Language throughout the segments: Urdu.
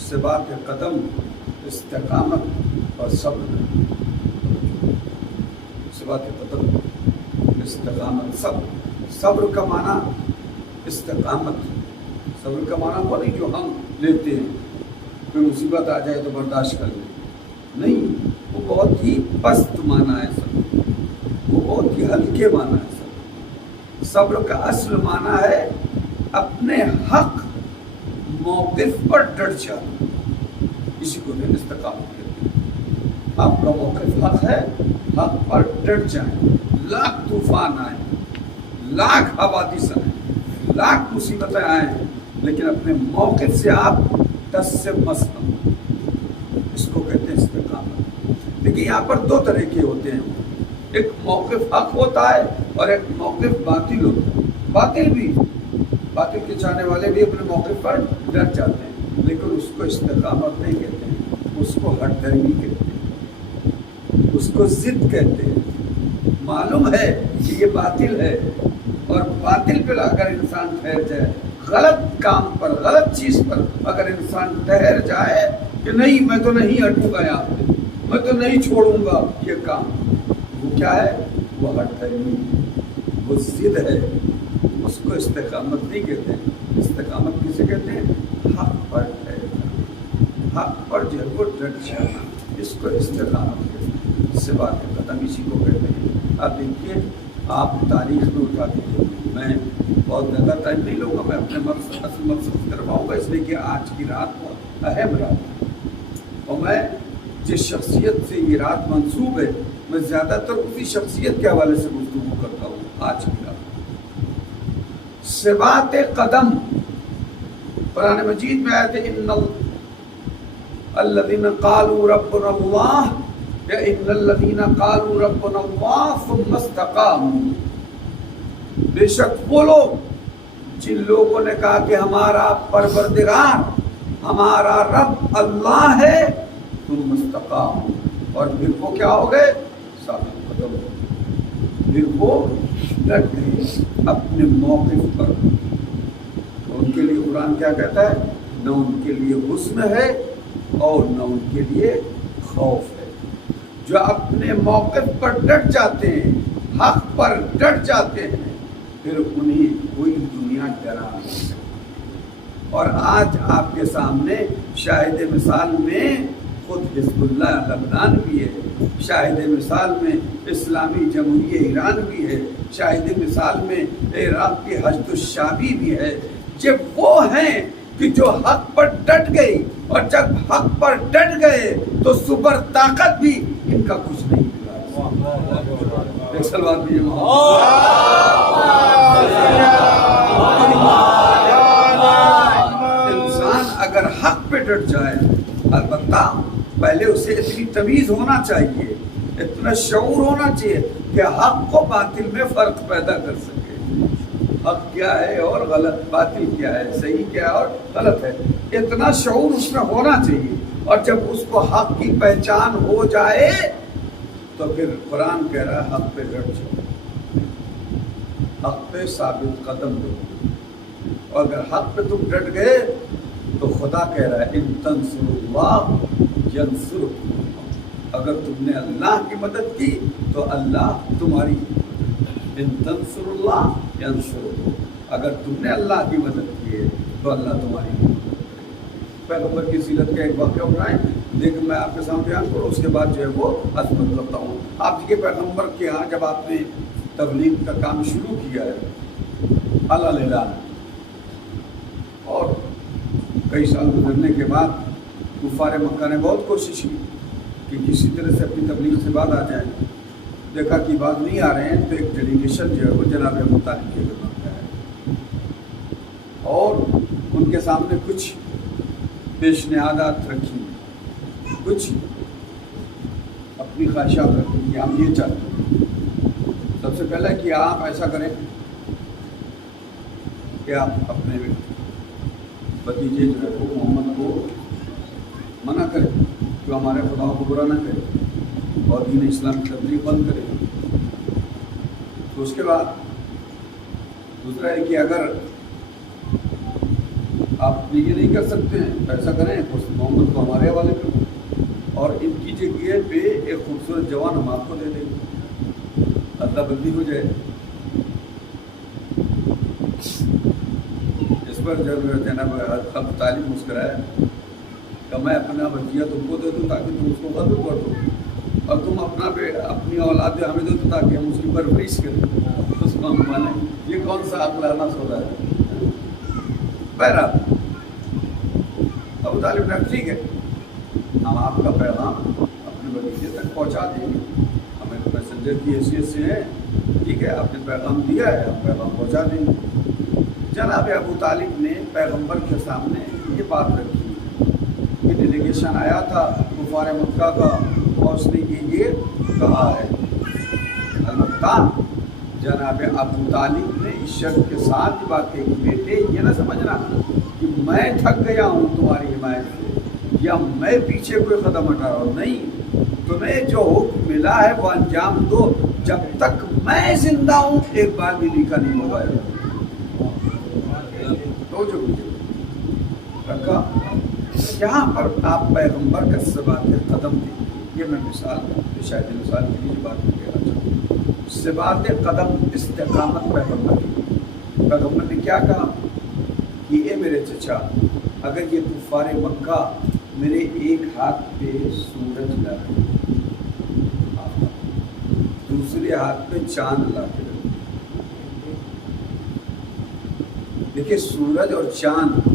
ثبات قدم، استقامت اور صبر. ثبات قدم، استقامت، صبر کا معنی استقامت. صبر کا معنی وہ نہیں جو ہم لیتے ہیں کوئی مصیبت آ جائے تو برداشت کر لیں، نہیں، وہ بہت ہی پست معنی ہے صبر، وہ بہت ہی ہلکے معنی ہے صبر. صبر کا اصل معنی ہے اپنے حق موقف پر ڈٹ جانا، اسی کو میں استقامت کہتے ہیں. آپ کا موقف حق ہے، حق پر ڈٹ جائیں، لاکھ طوفان آئیں، لاکھ حوادث آئیں، لاکھ مصیبتیں آئیں، لیکن اپنے موقف سے آپ ٹس سے مس نہ ہوں. اس کو کہتے ہیں استقامت. لیکن یہاں پر دو طریقے ہوتے ہیں، ایک موقف حق ہوتا ہے اور ایک موقف باطل ہوتا ہے. باطل کے چاہنے والے بھی اپنے موقف پر ڈٹ جاتے ہیں، لیکن اس کو استقامت نہیں کہتے ہیں، اس کو ہٹ درمی کہتے ہیں، اس کو ضد کہتے ہیں. معلوم ہے کہ یہ باطل ہے اور باطل پہ اگر انسان ٹھہر جائے، غلط کام پر، غلط چیز پر اگر انسان ٹھہر جائے کہ نہیں میں تو نہیں ہٹوں گا یہاں پہ، میں تو نہیں چھوڑوں گا یہ کام، وہ کیا ہے؟ وہ ہٹ درمی، وہ ضد ہے. اس کو استقامت نہیں کہتے ہیں. استقامت کسے کہتے ہیں؟ حق پر ٹھہرنا، حق پر جو ہے وہ ڈٹ جانا، اس کو استقامت کہتے ہیں. اس سے بات ختم، اسی کو کہتے ہیں. اب دیکھیے آپ تاریخ میں اٹھا دیجیے، میں بہت زیادہ ٹائم نہیں لوں گا، میں اپنے اصل مقصد کی طرف آؤں گا، اس لیے کہ آج کی رات بہت اہم رات ہے اور میں جس شخصیت سے یہ رات منسوب ہے میں زیادہ تر اسی شخصیت کے حوالے سے گفتگو کرتا ہوں. آج کی رات ثبات قدم، قرآن مجید میں آئے تھے ان الذین قالوا ربنا اللہ، یا ان الذین قالوا ربنا اللہ ثم استقاموا. بے شک وہ لوگ جن لوگوں نے کہا کہ ہمارا پروردگار، ہمارا رب اللہ ہے، ثم استقاموا، اور پھر وہ کیا ہو گئے؟ ثابت قدم، پھر وہ ڈٹ گئے اپنے موقف پر. ان کے لیے قرآن کیا کہتا ہے؟ نہ ان کے لیے حسن ہے اور نہ ان کے لیے خوف ہے. جو اپنے موقف پر ڈٹ جاتے ہیں، حق پر ڈٹ جاتے ہیں، پھر انہیں کوئی دنیا ڈرا نہیں سکتی. اور آج آپ کے سامنے شاہد مثال میں خود حزب اللہ لبنان بھی ہے، شاہد مثال میں اسلامی جمہوریہ ایران بھی ہے، شاہد مثال میں عراق کی حشد الشعبی بھی ہے. جب وہ ہیں کہ جو حق پر ڈٹ گئی، اور جب حق پر ڈٹ گئے تو سپر طاقت بھی ان کا کچھ نہیں بگاڑ. ایک سلوات بھی انسان اگر حق پہ ڈٹ جائے، البتہ پہلے اسے اتنی تمیز ہونا چاہیے، اتنا شعور ہونا چاہیے کہ حق کو باطل میں فرق پیدا کر سکے. حق کیا ہے اور غلط، باطل کیا ہے، صحیح کیا ہے اور غلط ہے، اتنا شعور اس میں ہونا چاہیے. اور جب اس کو حق کی پہچان ہو جائے تو پھر قرآن کہہ رہا ہے حق پہ ڈٹ جاؤ، حق پہ ثابت قدم دو. اور اگر حق پہ تم ڈٹ گئے تو خدا کہہ رہا ہے ان تنصروا اللہ ینصرکم، اگر تم نے اللہ کی مدد کی تو اللہ تمہاری، ان تنصروا اللہ ینصرکم، اگر تم نے اللہ کی مدد کی ہے تو اللہ تمہاری. پیغمبر کی سیرت کا ایک واقعہ اٹھائیں، لیکن میں آپ کے سامنے بیان کروں، اس کے بعد جو ہے وہ عظمت کرتا ہوں. آپ کے پیغمبر کے ہاں جب آپ نے تبلیغ کا کام شروع کیا ہے الحمدللہ، اور کئی سال گزرنے کے بعد کفار مکہ نے بہت کوشش کی کہ کسی طرح سے اپنی تبلیغ سے بعد آ جائیں. دیکھا کہ بعد نہیں آ رہے ہیں تو ایک ڈیلیگیشن جو ہے وہ جناب ابو طالب کی خدمت میں ہے اور ان کے سامنے کچھ پیشنہادات رکھی، کچھ اپنی خواہشات رکھی کہ ہم یہ چاہتے ہیں. سب سے پہلے کہ آپ ایسا کریں کہ آپ اپنے بھتیجے جو ہے وہ محمد کو منع کریں جو ہمارے خداؤں کو برا نہ کرے اور دین اسلام کی تبلیغ بند کرے. تو اس کے بعد دوسرا ہے کہ اگر آپ یہ نہیں کر سکتے ہیں، ایسا کریں محمد کو ہمارے حوالے کریں اور ان کی جگہ پہ ایک خوبصورت جوان ہم آپ کو دے دیں گے، اللہ بندی ہو جائے۔ اس پر جب جناب ابو طالب مسکرایا کہ میں اپنا بچیہ تم کو دے دوں تاکہ تم اس کو قتل کر دو، اور تم اپنی اولاد ہمیں دے دو تاکہ ہم اس کی پرورش کریں، اس کو ہم مانیں۔ یہ کون سا عقلانہ سودا ہے؟ بہرحال ابو طالب نے ٹھیک ہے، ہم آپ کا پیغام اپنے بھتیجے تک پہنچا دیں گے، ہمیں میسنجر کی حیثیت سے ہے، ٹھیک ہے، آپ نے پیغام دیا ہے، ہم پیغام پہنچا دیں گے۔ جناب ابو طالب نے پیغمبر کے سامنے یہ بات رکھی کہ ڈیلیگیشن آیا تھا کفار مکہ کا اور اس نے یہ کہا ہے۔ البتہ جناب ابو طالب نے اس شرط کے ساتھ یہ بات کہی، بیٹے یہ نہ سمجھنا کہ میں تھک گیا ہوں تمہاری حمایت سے یا میں پیچھے کوئی قدم ہٹا رہا ہوں، نہیں، تمہیں جو حکم ملا ہے وہ انجام دو، جب تک میں زندہ ہوں ایک بار بھی لکھا نہیں ہوگا۔ تو جو رکھا یہاں پر آپ پیغمبر کا ثبات قدم دیں، یہ میں شاید مثال کے لیے بات کہنا چاہوں گا۔ ثبات قدم استقامت پیغمبر نے کیا کہا کہ اے میرے چچا، اگر یہ کفار مکہ میرے ایک ہاتھ پہ سورج لا کے دوسرے ہاتھ پہ چاند لا کے دیکھیے، سورج اور چاند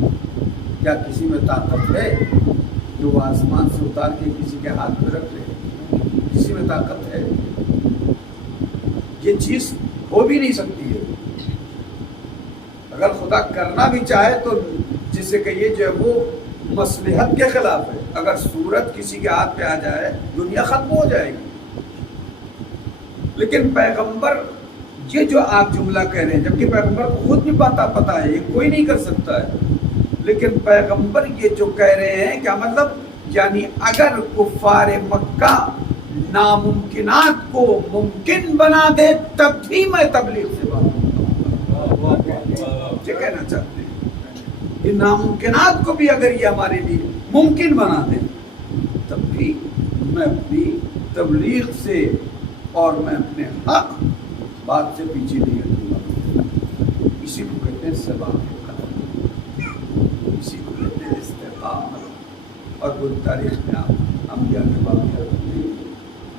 کیا کسی میں طاقت ہے جو وہ آسمان سے اتار کے کسی کے ہاتھ میں رکھ لے؟ کسی میں طاقت ہے؟ یہ چیز ہو بھی نہیں سکتی ہے۔ اگر خدا کرنا بھی چاہے تو جسے کہیے جو وہ مصلحت کے خلاف ہے۔ اگر سورج کسی کے ہاتھ پہ آ جائے دنیا ختم ہو جائے گی۔ لیکن پیغمبر یہ جو آپ جملہ کہہ رہے ہیں، جبکہ پیغمبر کو خود بھی پتہ ہے یہ کوئی نہیں کر سکتا ہے، لیکن پیغمبر یہ جو کہہ رہے ہیں کیا مطلب، یعنی اگر کفار مکہ ناممکنات کو ممکن بنا دے تب بھی میں تبلیغ سے بات یہ کہنا چاہتے ہیں کہ ناممکنات کو بھی اگر یہ ہمارے لیے ممکن بنا دے تب بھی میں اپنی تبلیغ سے اور میں اپنے حق بات سے پیچھے نہیں ہٹوں گا۔ اسی کو کہتے ہیں ثبات قدم، اسی کو کہتے ہیں استقامت۔ اور پوری تاریخ میں آپ انبیاء کے واقعات ہوتے ہیں،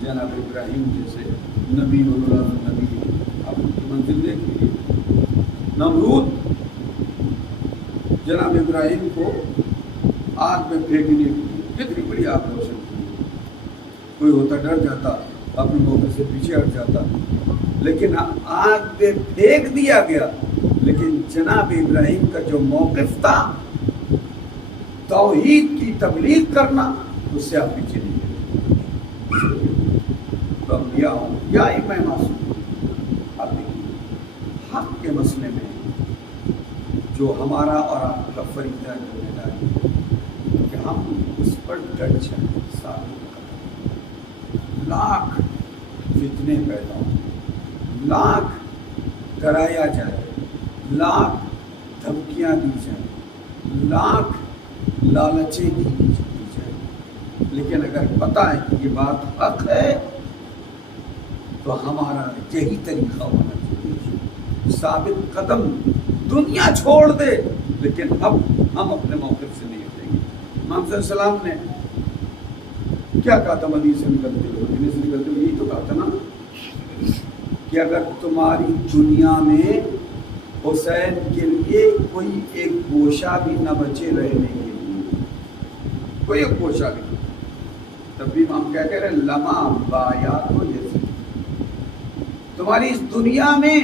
جناب ابراہیم جیسے نبی نبی آپ ان کی منزل دیکھیے۔ نمرود جناب ابراہیم کو آگ میں پھینکنے کی کتنی بڑی آگ روشن کی، کوئی ہوتا ڈر جاتا، اپنے موقع سے پیچھے ہٹ جاتا، لیکن آگ پہ پھینک دیا گیا۔ لیکن جناب ابراہیم کا جو موقف تھا توحید کی تبلیغ کرنا، اس سے آپ پیچھے نہیں گئے۔ تو انبیاء ہوں یا امام معصوم، آپ دیکھیے حق کے مسئلے میں جو ہمارا اور آپ کا فریضہ ذمہ داری ہے کہ ہم اس پر ڈٹ جائیں، لاکھ فتنے پیدا ہوں، لاکھ کرایا جائے، لاکھ دھمکیاں دی جائیں، لاکھ لالچیں دی جائیں، لیکن اگر پتہ ہے کہ یہ بات حق ہے تو ہمارا یہی طریقہ ہونا چاہیے، ثابت قدم، دنیا چھوڑ دے لیکن اب ہم اپنے موقف سے نہیں ہٹیں گے۔ امام صلی اللہ علیہ وسلم نے کیا کہا تھا مدینہ سے نکلتے ہوئے؟ یہی تو کہا تھا نا کہ اگر تمہاری دنیا میں حسین کے لیے کوئی ایک گوشہ بھی نہ بچے رہنے کے لیے، کوئی ایک گوشہ بھی، تب بھی ہم کیا کہہ رہے ہیں، لما بایات ہو جیسے تمہاری اس دنیا میں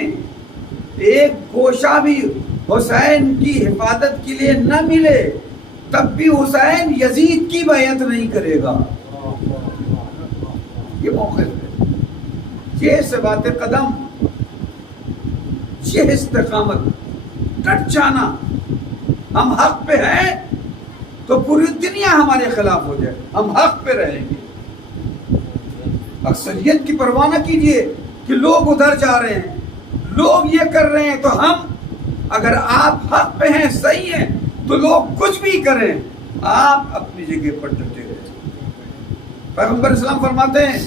ایک گوشہ بھی حسین کی حفاظت کے لیے نہ ملے تب بھی حسین یزید کی بیعت نہیں کرے گا۔ یہ موقف ہے، یہ ثبات قدم، یہ استقامت، ڈٹ جانا۔ ہم حق پہ ہیں تو پوری دنیا ہمارے خلاف ہو جائے، ہم حق پہ رہیں گے۔ اکثریت کی پرواہ نہ کیجیے کہ لوگ ادھر جا رہے ہیں، لوگ یہ کر رہے ہیں تو ہم، اگر آپ حق پہ ہیں، صحیح ہیں، تو لوگ کچھ بھی کریں آپ اپنی جگہ پر ڈٹے رہے. پیغمبر اسلام فرماتے ہیں,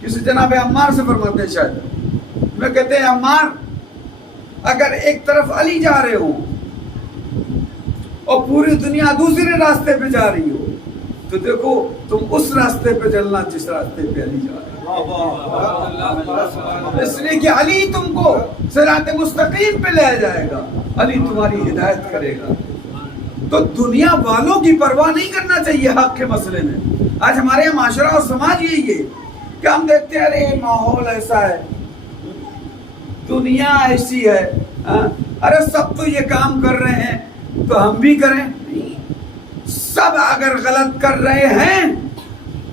کسی جناب عمار سے فرماتے ہیں شاید, میں کہتے ہیں عمار اگر ایک طرف علی جا رہے ہوں اور پوری دنیا دوسرے راستے پہ جا رہی ہو تو دیکھو تم اس راستے پہ چلنا جس راستے پہ علی جا رہے ہیں, اس لیے کہ علی تم کو صراط مستقیم پہ لے جائے گا, علی تمہاری ہدایت کرے گا. تو دنیا والوں کی پرواہ نہیں کرنا چاہیے حق کے مسئلے میں. آج ہمارے یہاں معاشرہ اور سماج یہی ہے کہ ہم دیکھتے ہیں ارے ماحول ایسا ہے, دنیا ایسی ہے, ارے سب تو یہ کام کر رہے ہیں تو ہم بھی کریں. سب اگر غلط کر رہے ہیں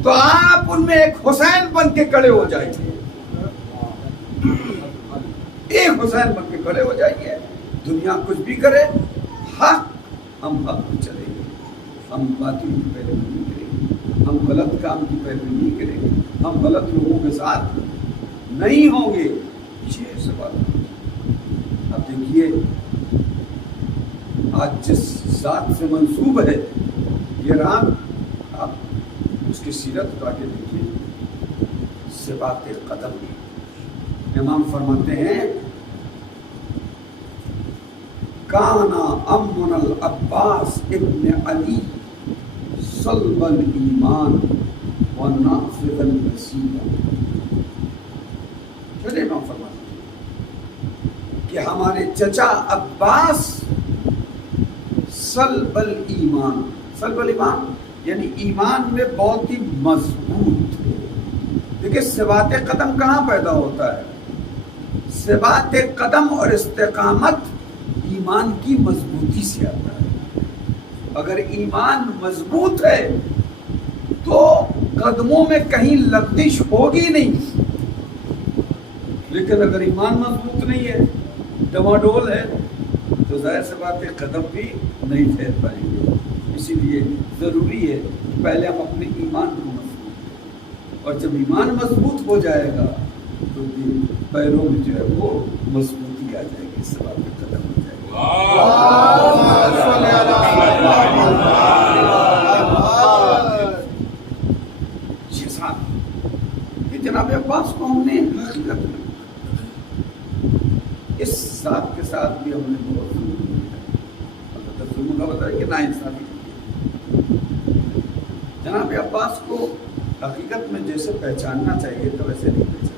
تو آپ ان میں ایک حسین بن کے کھڑے ہو جائیے, ایک حسین بن کے کھڑے ہو جائیے. دنیا کچھ بھی کرے, حق ہم حق پہ چلیں گے, ہم باطل کی پیروی نہیں کریں گے, ہم غلط کام کی پیروی نہیں کریں گے, ہم غلط لوگوں کے ساتھ نہیں ہوں گے. یہ سوال اب دیکھیے آج جس ذات سے منسوب ہے یہ رات, آپ اس کی سیرت اٹھا کے دیکھیے, صفات قدم. امام فرماتے ہیں کانا امن العباس ابن علی صلب الایمان ونافذ الوسیلہ. چلے امام فرماتے ہیں کہ ہمارے چچا عباس صلب الایمان, صلب الایمان یعنی ایمان میں بہت ہی مضبوط تھے. دیکھیں ثبات قدم کہاں پیدا ہوتا ہے؟ ثبات قدم اور استقامت ایمان کی مضبوطی سے آتا ہے. اگر ایمان مضبوط ہے تو قدموں میں کہیں لغزش ہوگی نہیں, لیکن اگر ایمان مضبوط نہیں ہے, ڈماڈول ہے, تو ظاہر سی بات ہے قدم بھی نہیں ٹھہر پائیں گے. اسی لیے ضروری ہے کہ پہلے ہم اپنے ایمان کو مضبوط, اور جب ایمان مضبوط ہو جائے گا تو پیروں میں جو ہے وہ مضبوطی آ جائے گی, اس بات پہ قدم ہو جائے گا. یہ ساتھ کہ جناب عباس کو ہم نے حقیقت میں اس ذات کے ساتھ بھی ہم نے بہت ظلم کا بتایا کہ نا انصافی. جناب عباس کو حقیقت میں جیسے پہچاننا چاہیے تو ویسے نہیں پہچاننا.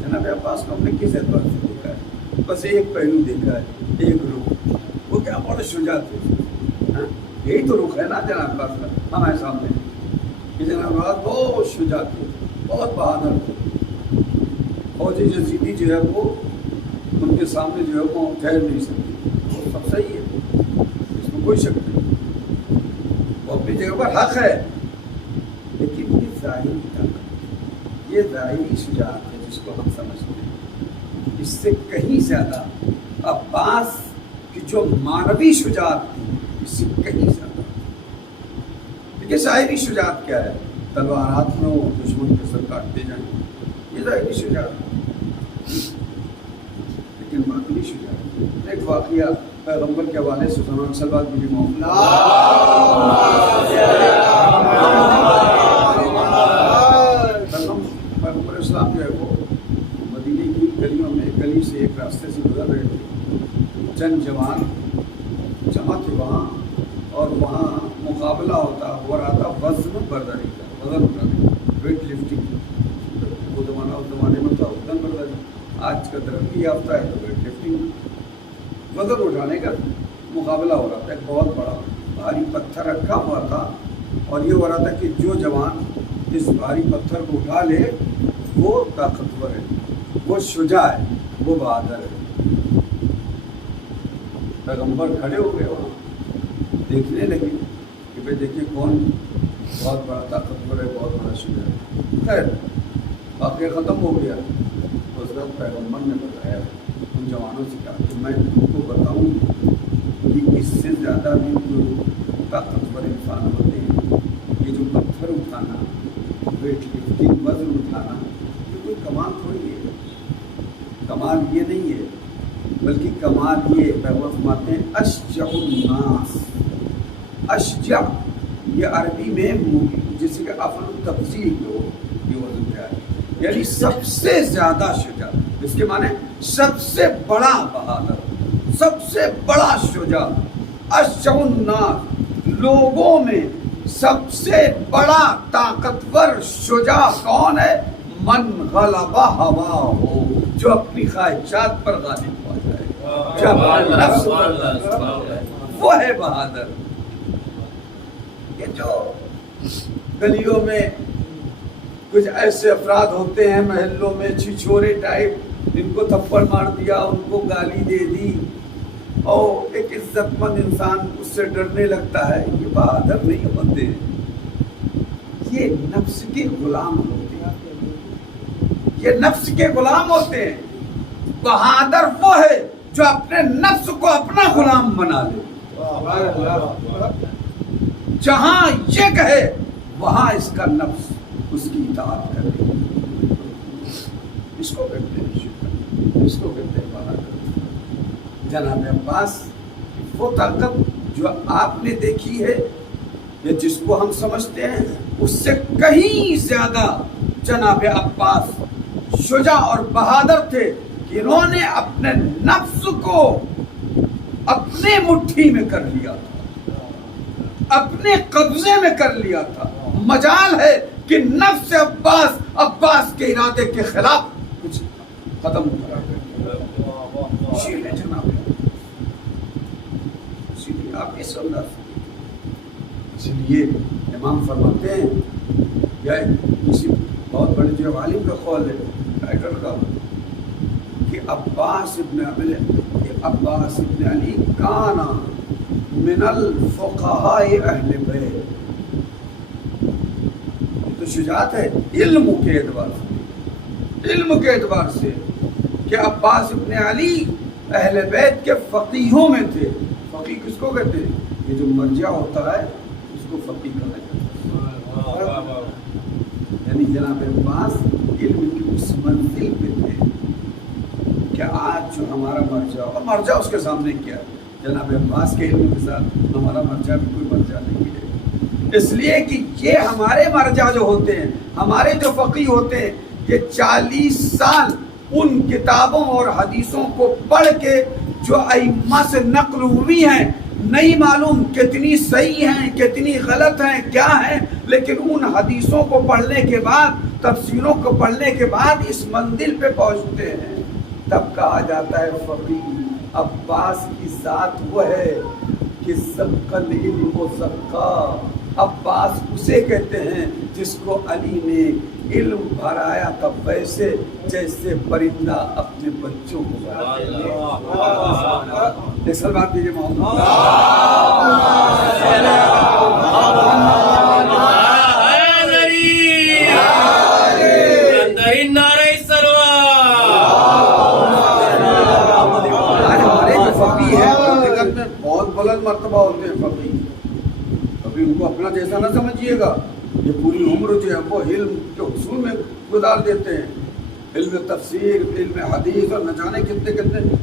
جناب عباس کو ہم نے کس اعتبار سے دیکھا ہے؟ بس ایک پہلو دیکھا ہے, ایک رخ, وہ کیا بڑا شجاع تھے. یہی تو رخ ہے نا جناب عباس کا ہمارے سامنے, کہ جناب عباس بہت شجاع تھے, بہت بہادر تھے. فوج یزیدی جو ہے وہ ان کے سامنے جو ہے وہ ٹھہر نہیں سکتی. سب صحیح ہے, اس میں کوئی شک نہیں, وہ اپنی جگہ پر حق ہے, لیکن یہ ظاہری طاقت, یہ ظاہری شجاعت ہے جس کو ہم سمجھتے ہیں. اس سے کہیں زیادہ عباس کی جو معنوی شجاعت تھی اس سے کہیں زیادہ. دیکھیے ظاہری شجاعت کیا ہے؟ تلوار ہاتھ میں ہو, دشمن کے سر کاٹتے جائیں, یہ ظاہری شجاعت. لیکن باطنی شجاعت, ایک واقعہ پیغمبر کے حوالے سے سنا, صلوات بھی محمد پیغمبر اسلام جو ہے وہ مدینے کی گلیوں میں, گلی سے ایک راستے سے گزر رہے تھے. چند جوان جمع تھے وہاں, اور وہاں مقابلہ ہو رہا تھا وزن برداری کا, وزن اٹھانے, ویٹ لفٹنگ. وہ زمانہ اس زمانے میں تھا وزن برداری, آج کا ترقی یافتہ ہے تو ویٹ لفٹنگ, وزن اٹھانے کا مقابلہ ہو رہا تھا. ایک بہت بڑا بھاری پتھر رکھا ہوا تھا, اور یہ ہو رہا تھا کہ جو جوان اس بھاری پتھر کو اٹھا لے وہ طاقتور ہے, وہ شجاع ہے, وہ بہادر ہے. پیغمبر کھڑے ہو گئے وہاں, دیکھنے لگے کہ بھائی دیکھیے کون بہت بڑا طاقتور ہے, بہت بڑا شجاع ہے. خیر واقعہ ختم ہو گیا. اس وقت پیغمبر نے بتایا ان جوانوں سے کہا کہ میں تم کو بتاؤں کہ اس سے زیادہ بھی جو طاقتور انسان ہوتے ہیں, یہ جو پتھر اٹھانا, ویٹ لفٹنگ, وزن اٹھانا, یہ کوئی کمال تھوڑی ہے. کمال یہ نہیں ہے بلکہ کمال یہ پیغمبر فرماتے ہیں اشجع الناس. اشجع یہ عربی میں جیسے کہ افعل التفضیل جو یہ وزن پہ ہے، یعنی سب سے زیادہ شجاع. اس کے معنی سب سے بڑا بہادر، سب سے بڑا شجاع. اشجع الناس، لوگوں میں سب سے بڑا طاقتور شجاع کون ہے؟ من غلب ہوا ہو، جو اپنی خواہشات پر غالب ہو جائے، جو اپنے نفس پر وہ ہے بہادر. یہ جو گلیوں میں کچھ ایسے افراد ہوتے ہیں محلوں میں چھچورے ٹائپ، ان کو تھپڑ مار دیا، ان کو گالی دے دی اور ایک عزت مند انسان اس سے ڈرنے لگتا ہے، یہ بہادر نہیں ہوتے، یہ نفس کے غلام ہوتے ہیں، یہ نفس کے غلام ہوتے ہیں. بہادر وہ ہے جو اپنے نفس کو اپنا غلام بنا لے، جہاں یہ کہے وہاں اس کا نفس اس کی اطاعت کرے. اس کو کہتے ہیں شکر، اس کو کہتے ہیں بہادر. جناب عباس وہ طاقت جو آپ نے دیکھی ہے یا جس کو ہم سمجھتے ہیں، اس سے کہیں زیادہ جناب عباس شجاع اور بہادر تھے کہ انہوں نے اپنے نفس کو اپنے مٹھی میں کر لیا تھا، اپنے قبضے میں کر لیا تھا. مجال ہے کہ نفس عباس کے ارادے کے خلاف کچھ قدم اٹھا کر شیر ہے جناب. آپ اس انداز، اسی لیے امام فرماتے ہیں یا کسی بہت بڑے جو عالم کا قول ہے رائٹر کا کہ عباس ابن علی کانا من الفقہاء اہل بیت. تو شجاعت ہے علم کے اعتبار سے کہ عباس ابن علی اہل بیت کے فقیہوں میں تھے. فقیہ کس کو کہتے ہیں؟ یہ جو مرجع ہوتا ہے اس کو فقیہ کہا جاتا ہے. یعنی جناب عباس علم کی اس منزل پہ تھے کہ آج جو ہمارا مرجع اس کے سامنے کیا، جناب عباس کے علم کے ساتھ ہمارا مرجع بھی کوئی مرجع نہیں ہے. اس لیے کہ یہ ہمارے مرجع جو ہوتے ہیں، ہمارے جو فقیہ ہوتے ہیں، یہ 40 سال ان کتابوں اور حدیثوں کو پڑھ کے جو ائمہ سے نقل ہوئی ہیں، نہیں معلوم کتنی صحیح ہیں کتنی غلط ہیں کیا ہیں، لیکن ان حدیثوں کو پڑھنے کے بعد، تفسیروں کو پڑھنے کے بعد اس منزل پہ پہنچتے ہیں. تب کہا جاتا ہے فقیہ. عباس کی ذات وہ ہے کہ سبق العلم و سبقہ. عباس اسے کہتے ہیں جس کو علی نے علم بھرایا تھا ویسے جیسے پرندہ اپنے بچوں کو بھراتا. سلوات دیجیے محمد. بہت بلند مرتبہ ہوتے ہیں فقیہ. ابھی ان کو اپنا جیسا نہ سمجھیے گا. یہ پوری عمر جو ہے وہ علم کے حصول میں گزار دیتے ہیں، علم تفسیر، علم حدیث اور نہ جانے کتنے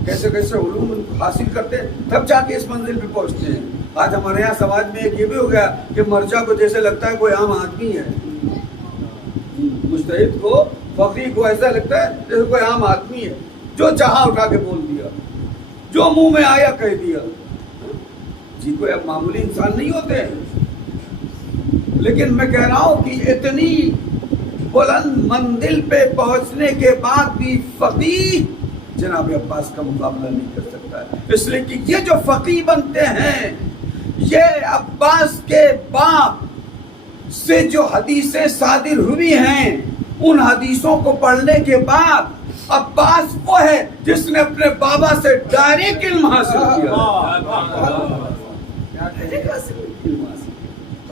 کیسے علوم حاصل کرتے ہیں، تب جا کے اس منزل پہ پہنچتے ہیں. آج ہمارے یہاں سماج میں ایک یہ بھی ہو گیا کہ مرجع کو جیسے لگتا ہے کوئی عام آدمی ہے، مجتہد کو فقیہ کو ایسا لگتا ہے جیسے کوئی عام آدمی ہے، جو چاہا اٹھا کے بول دیا، جو منہ میں آیا کہہ دیا. جی کوئی اب معمولی انسان نہیں ہوتے ہیں. لیکن میں کہہ رہا ہوں کہ اتنی بلند منزل پہ پہنچنے کے بعد بھی فقیہ جناب عباس کا مقابلہ نہیں کر سکتا ہے. اس لیے کہ یہ جو فقیہ بنتے ہیں، یہ عباس کے باپ سے جو حدیثیں صادر ہوئی ہیں، ان حدیثوں کو پڑھنے کے بعد عباس وہ ہے جس نے اپنے بابا سے ڈائریکٹ علم حاصل کیا.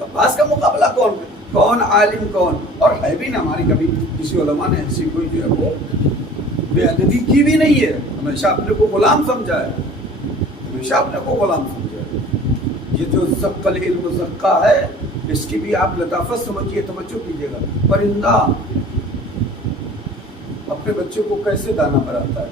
عباس کا مقابلہ کون عالم کون، اور ہے بھی نہ. ہماری کبھی کسی علماء نے ایسی کوئی جو ہے وہ بے ادبی کی بھی نہیں ہے. ہمیشہ اپنے کو غلام سمجھا ہے، ہمیشہ اپنے کو غلام سمجھا ہے. یہ جو زق العلم زقہ ہے، اس کی بھی آپ لطافت سمجھیے، توجہ کیجیے گا. پرندہ اپنے بچے کو کیسے دانا بھراتا ہے؟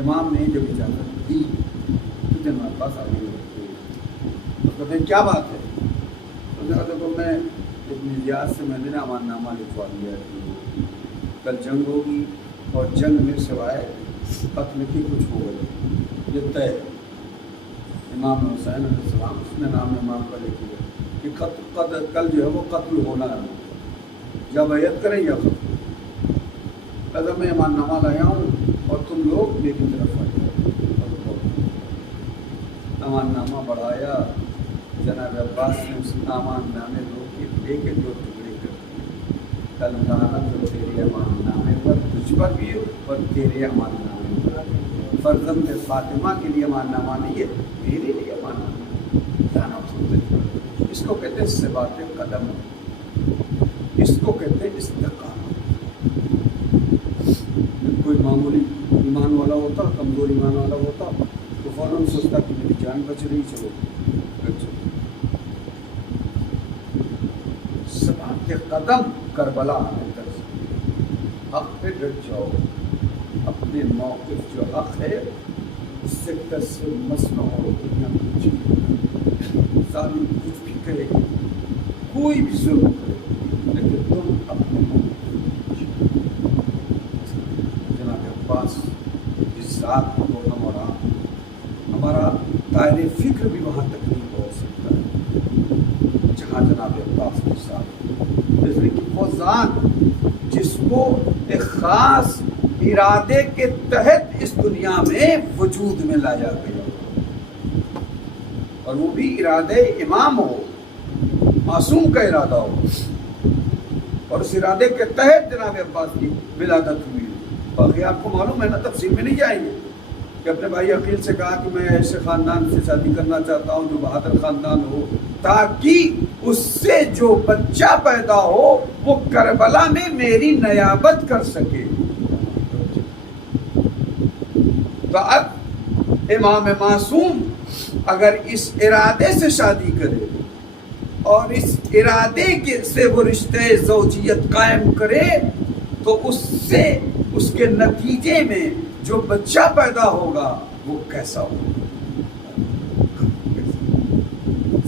امام نے جب اجازت دی تو جن ہمارے پاس آگے تو کہتے ہیں کیا بات ہے؟ تو دیکھو میں ابن زیاد سے میں نے نا امان نامہ لکھوا دیا ہے، کل جنگ ہوگی اور جنگ میں سوائے قتل کی کچھ ہوگا، یہ طے ہے۔ امام حسین علیہ السلام اس نے نام امام کا لکھ دیا کہ کل جو ہے وہ قتل ہونا ہے، یا بیعت کریں یا قتل۔ کہتا میں امان نامہ لایا ہوں اور تم لوگ میری طرف آ جاؤ۔ امان نامہ بڑھایا، جناب عباس نے اس امان نامے لے کے دو ٹکڑے کر دیے، کل لعنت ہو تیرے امان نامے پر، تجھ پر بھی اور تیرے امان نامے پر۔ فرزند فاطمہ کے لیے امان نامہ نہیں ہے، میرے لیے امان نامہ۔ لعنت ہو تیرے پر۔ اس کو کہتے ہیں ثبات قدم، اس کو کہتے ہیں استقامت۔ کوئی معمولی ایمان والا ہوتا، کمزور ایمان والا ہوتا تو فوراً سوچتا کہ میری جان بچ رہی، چلو ثبات قدم کربلا آنے تک حق پہ ڈٹ جاؤ، اپنے موقف جو حق ہے اس سے کس مسئلہ ہو، دنیا میں کچھ ظالم کچھ بھی کرے، کوئی بھی ظلم کرے، لیکن تم اپنے جناب عباس جس ذات کو ہمارا دائرۂ فکر بھی وہاں تک نہیں پہنچ سکتا ہے جہاں جناب عباس کے ساتھ، اس لیے کہ وہ ذات جس کو ایک خاص ارادے کے تحت اس دنیا میں وجود میں لایا گیا، اور وہ بھی ارادے امام ہو، معصوم کا ارادہ ہو، اور اس ارادے کے تحت جناب عباس کی ولادت ہوئی۔ باقی آپ کو معلوم ہے نا، تفصیل میں نہیں جائیں گے کہ اپنے بھائی عقیل سے کہا کہ میں ایسے خاندان سے شادی کرنا چاہتا ہوں جو بہادر خاندان ہو، تاکہ اس سے جو بچہ پیدا ہو وہ کربلا میں میری نیابت کر سکے۔ تو اب امام معصوم اگر اس ارادے سے شادی کرے اور اس ارادے سے وہ رشتے زوجیت قائم کرے تو اس سے اس کے نتیجے میں جو بچہ پیدا ہوگا وہ کیسا ہوگا؟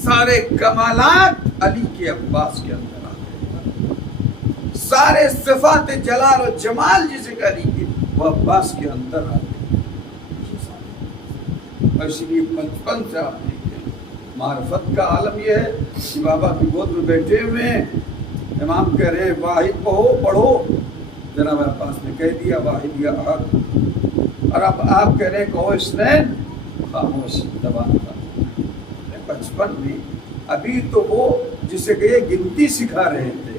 سارے کمالات علی کے عباس کے اندر آتے ہیں، سارے صفات جلال و جمال جسے علی کے وہ عباس کے اندر آتے ہیں۔ اور اس لیے بچپن سے آپ دیکھیں معرفت کا عالم یہ ہے کہ بابا کی گود میں بیٹھے ہوئے ہیں، امام کہہ رہے ہیں واحد پڑھو، جناب عباس نے کہہ دیا واحد یا احد، اور اب آپ کہہ رہے ہیں کہو اثنین، خاموش زبان کا۔ بچپن میں ابھی تو وہ جسے کہ گنتی سکھا رہے تھے،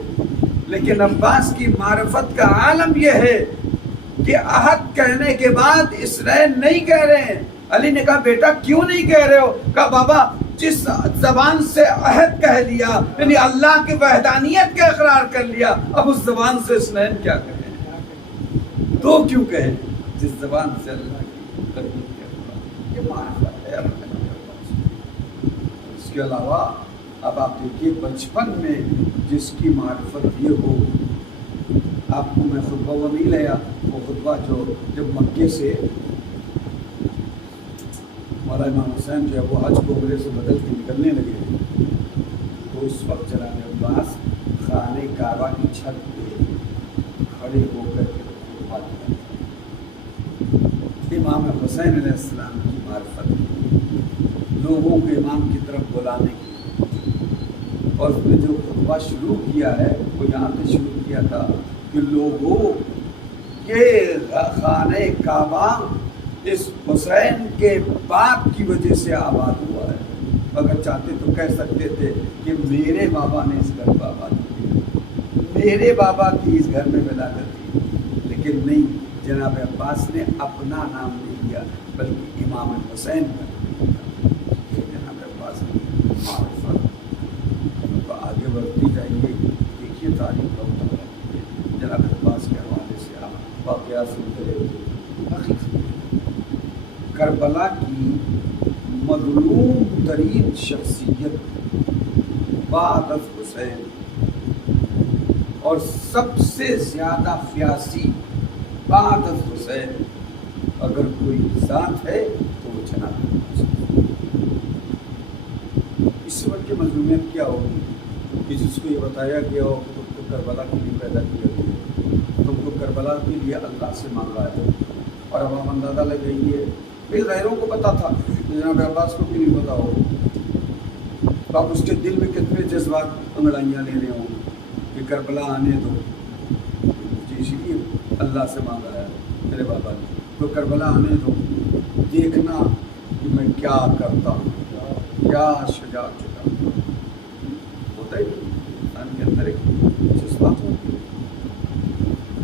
لیکن عباس کی معرفت کا عالم یہ ہے کہ احد کہنے کے بعد اثنین نہیں کہہ رہے ہیں۔ علی نے کہا بیٹا کیوں نہیں کہہ رہے ہو؟ کہا بابا جس زبان سے عہد کہہ لیا، یعنی اللہ کی وحدانیت کا اقرار کر لیا، اب اس زبان سے اثنین کیا کہیں؟ دو کیوں کہیں؟ جس زبان سے اللہ کی تربیت کیا، یہ معرفت ہے اللہ کے پاس۔ اس کے علاوہ اب آپ دیکھیے بچپن میں جس کی معرفت یہ ہو، آپ کو میں خطبہ وہ نہیں لیا، وہ خطبہ جو جب مکے سے مولا امام حسین جو ہے وہ حج کو عمرے سے بدل کے نکلنے لگے تو اس وقت جناب عباس خانہ کعبہ کی چھت پہ کھڑے ہو کر کے خطبہ دیا۔ امام حسین علیہ السلام کی معرفت لوگوں کو امام کی طرف بلانے کی، اور اس نے جو خطبہ شروع کیا ہے وہ یہاں سے شروع کیا تھا کہ لوگوں کے خانہ کعبہ اس حسین کے باپ کی وجہ سے آباد ہوا ہے، اگر چاہتے تو کہہ سکتے تھے کہ میرے بابا نے اس گھر کو آباد کیا، میرے بابا کی اس گھر میں ولادت کی، لیکن نہیں، جناب عباس نے اپنا نام نہیں لیا بلکہ امام حسین کا نام لیا۔ جناب عباس کی معرفت تو آگے بڑھتی جائیے، دیکھیے تاریخ بہت ہے، جناب عباس کے حوالے سے آپ واقعات سنتے رہے۔ کربلا کی مظلوم ترین شخصیت بعد از حسین اور سب سے زیادہ فیاسی بعد از حسین اگر کوئی ذات ہے تو وہ جناب عباس۔ اس وقت کے مظلومیت کیا ہوگی کہ جس کو یہ بتایا گیا ہو کہ تم کو کربلا کے لیے پیدا کیا گیا، تم کو کربلا کے لیے اللہ سے مانگا ہے، اور اب آپ اندازہ لگائیے بھائی غیروں کو پتا تھا، جناب عباس کو بھی نہیں پتا ہو، تو آپ اس کے دل میں کتنے جذبات انگڑائیاں لے رہے ہوں کہ کربلا آنے دو، مجھے اسی لیے اللہ سے مانگا ہے میرے بابا نے، تو کربلا آنے دو، دیکھنا کہ میں کیا کرتا ہوں، کیا شجاعت چکا ہوتا ہے انسان کے اندر ایک جذبات ہوتی ہے،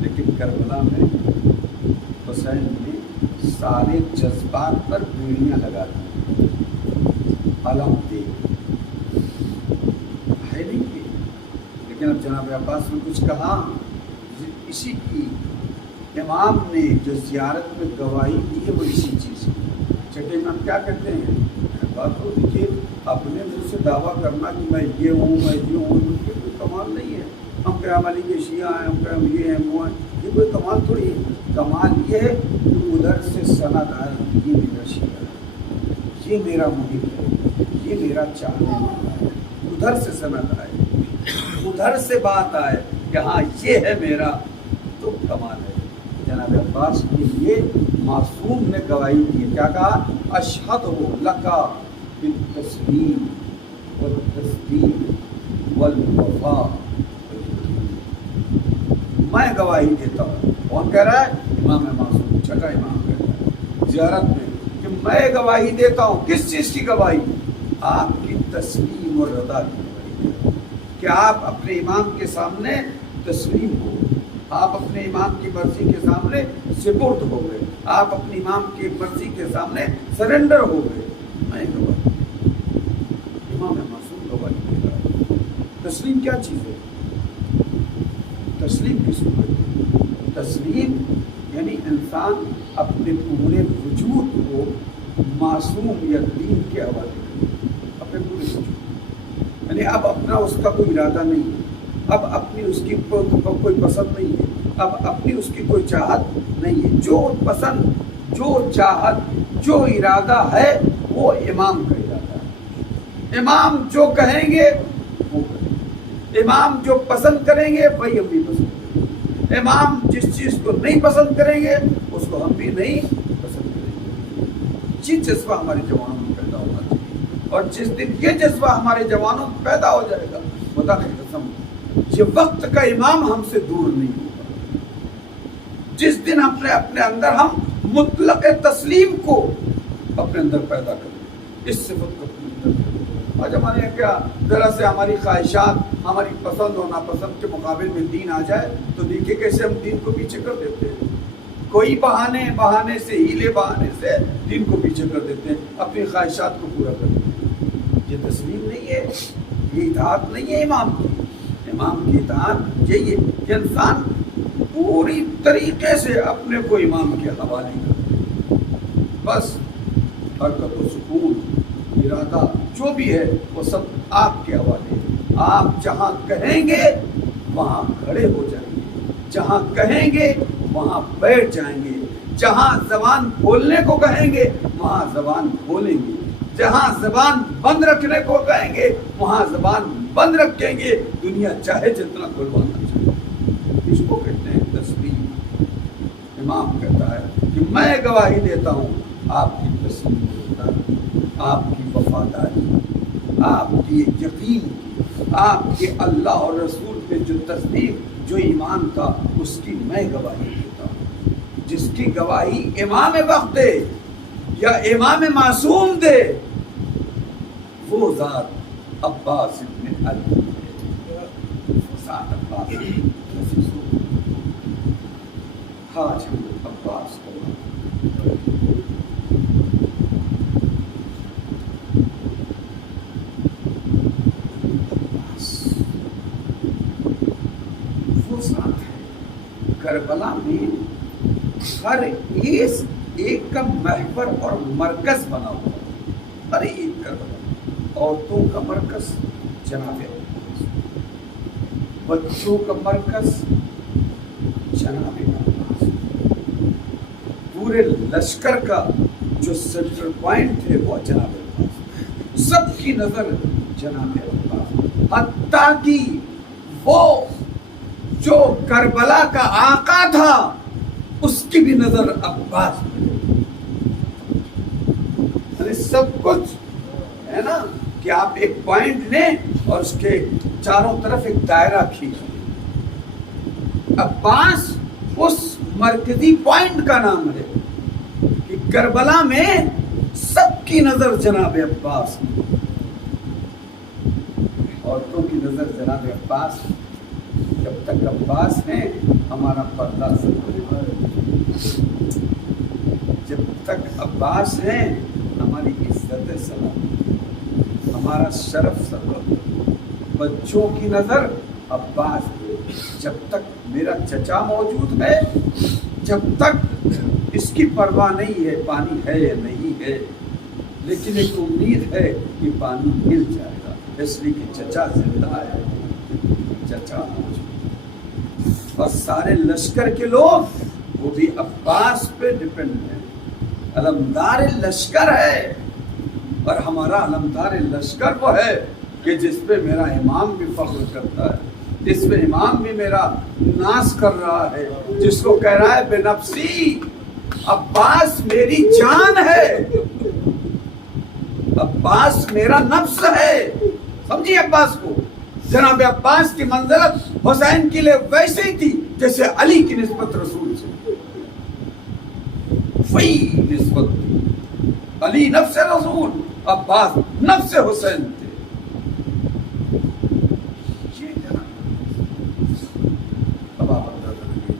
لیکن کربلا میں حسین نے سارے جذبات پر بیڑیاں لگا دی، علم دے ہے نہیں کہ، لیکن اب جناب عباس نے کچھ کہا، اسی کی امام نے جو زیارت میں گواہی دی ہے وہ اسی چیز کی۔ چھٹے امام کیا کہتے ہیں، بات ہو دیکھیے اپنے مجھ سے دعویٰ کرنا کہ میں یہ ہوں میں یہ ہوں، یہ کوئی کمال نہیں ہے، ہم کرام علی کے شیعہ ہیں، ہم کرام یہ ہیں وہ ہیں، یہ کوئی کمال تھوڑی ہے، کمال یہ ہے کہ ادھر سے سند آئے یہ میرا شیعہ ہے، یہ میرا محب ہے، یہ میرا چاہنے والا ہے، ادھر سے سند آئے، ادھر سے بات آئے کہ ہاں یہ ہے میرا، تو کمال ہے۔ جناب عباس کے لیے معصوم نے گواہی دی ہے، کیا کہا، اشہد لکا بالتسلیم والتصدیق والوفاء، میں گواہی دیتا ہوں، کون کہہ رہا ہے، امام معصوم، چھٹا امام کہتا ہے زیارت میں کہ میں گواہی دیتا ہوں، کس چیز کی گواہی، آپ کی تسلیم اور رضا کی گواہی، کہ آپ اپنے امام کے سامنے تسلیم ہو، آپ اپنے امام کی مرضی کے سامنے سپرد ہو گئے، آپ اپنی امام کی مرضی کے سامنے سرنڈر ہو گئے، میں گواہی، امام معصوم گواہی دے رہا ہے۔ تسلیم کیا چیز ہے، تسلیم کس کو کہتے ہیں، تسلیم یعنی انسان اپنے پورے وجود کو معصوم یا دین کے حوالے کرے، اپنے پورے وجود، یعنی اب اپنا اس کا کوئی ارادہ نہیں ہے، اب اپنی اس کی کوئی پسند نہیں ہے، اب اپنی اس کی کوئی چاہت نہیں ہے، جو پسند جو چاہت جو ارادہ ہے وہ امام کا ارادہ ہے، امام جو کہیں گے وہ کریں گے، امام جو پسند کریں گے وہی ہم بھی پسند کریں گے، امام جس چیز کو نہیں پسند کریں گے اس کو ہم بھی نہیں پسند کریں گے۔ یہ جذبہ ہمارے جوانوں میں پیدا ہونا چاہیے، اور جس دن یہ جذبہ ہمارے جوانوں میں پیدا ہو جائے گا، خدا کی قسم یہ وقت کا امام ہم سے دور نہیں ہوگا۔ جس دن اپنے اندر ہم مطلق تسلیم کو اپنے اندر پیدا کریں، اس صفت کو اپنے اندر کریں۔ آج ہمارے یہاں کیا ذرا سے ہماری خواہشات، ہماری پسند اور ناپسند کے مقابل میں دین آ جائے تو دیکھیے کیسے ہم دین کو پیچھے کر دیتے ہیں، کوئی بہانے سے ہیلے بہانے سے دین کو پیچھے کر دیتے ہیں، اپنی خواہشات کو پورا کر دیتے ہیں۔ یہ تسلیم نہیں ہے، یہ اطاعت نہیں ہے امام کی۔ امام کی اطاعت یہی ہے کہ انسان پوری طریقے سے اپنے کو امام کے حوالے کرے، بس حرکت و سکون ارادہ جو بھی ہے وہ سب آپ کے حوالے ہے۔ آپ جہاں کہیں گے وہاں کھڑے ہو جائیں گے، جہاں کہیں گے وہاں بیٹھ جائیں گے، جہاں زبان کھولنے کو کہیں گے وہاں زبان کھولیں گے، جہاں زبان بند رکھنے کو کہیں گے وہاں زبان بند رکھیں گے، دنیا چاہے جتنا کھلوانا چاہے۔ اس کو کہتے ہیں تسلیم۔ امام کہتا ہے کہ میں گواہی دیتا ہوں آپ کی تسلیم، آپ کی وفاداری، آپ کی یقین، آپ کے اللہ اور رسول پہ جو تصدیق، جو ایمان تھا اس کی میں گواہی دیتا ہوں۔ جس کی گواہی امام وقت دے یا امام معصوم دے، وہ ذات عباس ابن علی ساتھ عباس خاج عباس کو وہ ساتھ ہے۔ کربلا میں ہر ایک کا محور اور مرکز بنا ہوا، ہر ایک کربلا عورتوں کا مرکز جناب عباس، بچوں کا مرکز جناب عباس، پورے لشکر کا جو سینٹر پوائنٹ ہے وہ جناب عباس، سب کی نظر جناب عباس، حتیٰ کہ وہ جو کربلا کا آقا تھا اس کی بھی نظر عباس پہ، سب کچھ ہے نا کہ آپ ایک پوائنٹ لیں اور اس کے چاروں طرف ایک دائرہ کھینچیں، عباس اس مرکزی پوائنٹ کا نام ہے کہ کربلا میں سب کی نظر جناب عباس، عورتوں کی نظر جناب عباس، جب تک عباس ہیں ہمارا پردہ سلام، جب تک عباس ہیں ہماری عزت سلام، ہمارا شرف سلام، بچوں کی نظر عباس، جب تک میرا چچا موجود ہے، جب تک اس کی پرواہ نہیں ہے پانی ہے یا نہیں ہے، لیکن ایک امید ہے کہ پانی مل جائے گا، اس لیے کہ چچا زندہ ہے، چچا موجود، اور سارے لشکر کے لوگ وہ بھی عباس پہ ڈپینڈ ہیں، علمدار لشکر ہے، اور ہمارا علمدار لشکر وہ ہے کہ جس پہ میرا امام بھی فخر کرتا ہے، جس پہ امام بھی میرا ناز کر رہا ہے، جس کو کہہ رہا ہے بے نفسی، عباس میری جان ہے، عباس میرا نفس ہے، سمجھیے عباس کو، جناب عباس کی منزلت حسین کے لیے ویسے ہی تھی جیسے علی کی نسبت رسول سے، وہی نسبت تھی، علی نفس رسول، عباس نفس حسین تھے،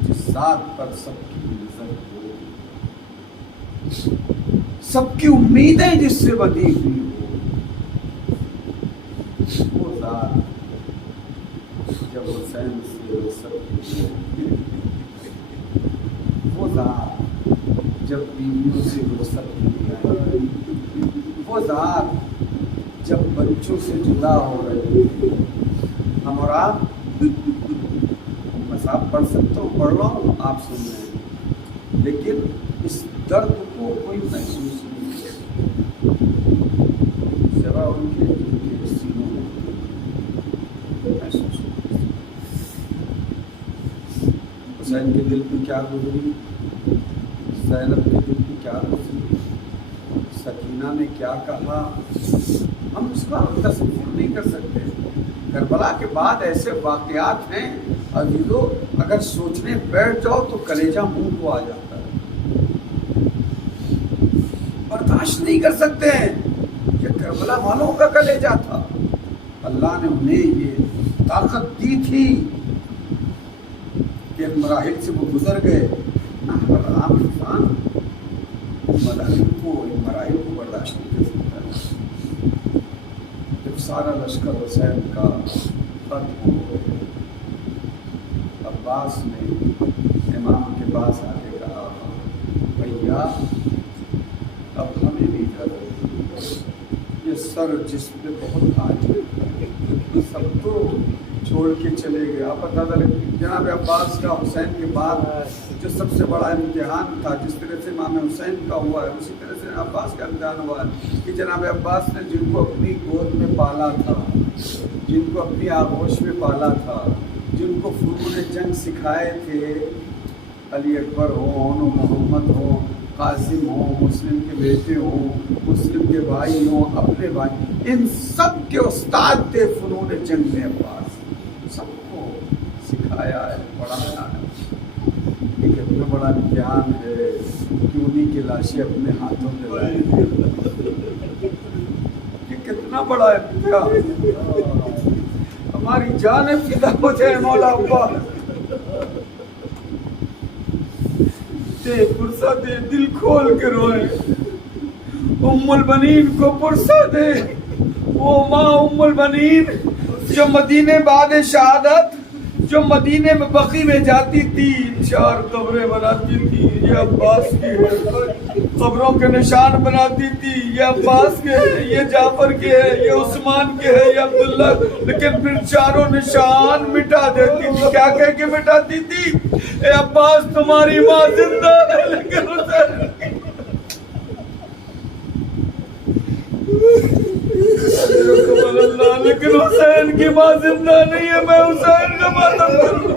جس ذات پر سب کی نظر ہو، سب کی امیدیں جس سے بدھی ہوئی ہو، وہ ذات جب حسین سے وہ ذات جب بیویوں سے رخصت ہوئی، وہ ذات جب بچوں سے جدا ہو رہے، ہم اور آپ، بس آپ پڑھ سکتے ہو، پڑھ رہا ہوں، آپ سن رہے ہیں، لیکن اس درد کو کوئی محسوس نہیں کرتا سوائے ان کے جن کے سینوں میں محسوس ہوتا۔ حسین کے دل پہ کیا گزری، زینب کے دل پہ کیا گزری، سکینہ نے کیا کہا، ہم اس کا تصور نہیں کر سکتے۔ کربلا کے بعد ایسے واقعات ہیں عزیزو، اگر سوچنے بیٹھ جاؤ تو کلیجہ منہ کو آ جاتا ہے، برداشت نہیں کر سکتے ہیں۔ یہ کربلا والوں کا کلیجہ تھا، اللہ نے انہیں یہ طاقت دی تھی کہ ان مراحل سے وہ گزر گئے۔ ہر عام انسان ان مراحل کو برداشت نہیں کر سکتا ہے۔ جب سارا لشکر حسین کا ختم ہو گئے، عباس نے امام کے پاس آ کے کہا، بھیا اب ہمیں بھی اجازت، یہ سر جس پہ بہت آج سب تو چھوڑ کے چلے گئے۔ آپ بتا دیں جناب عباس کا حسین کے بعد جو سب سے بڑا امتحان تھا، جس طرح سے امام حسین کا ہوا ہے اسی طرح سے عباس کا امتحان ہوا ہے کہ جناب عباس نے جن کو اپنی گود میں پالا تھا، جن کو اپنی آغوش میں پالا تھا، جن کو فنون جنگ سکھائے تھے، علی اکبر ہوں، محمد ہوں، قاسم ہوں، مسلم کے بیٹے ہوں، مسلم کے بھائی ہوں، اپنے بھائی، ان سب کے استاد تھے فنون جنگ میں عباس، سب کو سکھایا ہے، پڑھایا ہے۔ یہ کتنا بڑا امتحان ہے کہ انہیں کی لاشیں اپنے ہاتھوں میں لائے، یہ کتنا بڑا امتحان، ہماری جانیں فدا ہو جائے مولا عباس، دے پرسہ دے، دل کھول کے روئے، ام البنین کو پرسہ دے، وہ ماں ام البنین جو مدینے بعد شہادت جو مدینے میں بقی میں جاتی تھی 4 قبریں بناتی تھی، یہ عباس کی ہے، قبروں کے نشان بناتی تھی، یہ عباس کے ہے، یہ جعفر کے ہے، یہ عثمان کے ہے، یہ عبداللہ، لیکن پھر چاروں نشان مٹا دیتی تھی۔ کیا کہہ کے مٹاتی تھی؟ اے عباس تمہاری ماں زندہ ہے لیکن لیکن حسین کی ماں زندہ نہیں ہے، میں حسین کا ماتم کروں۔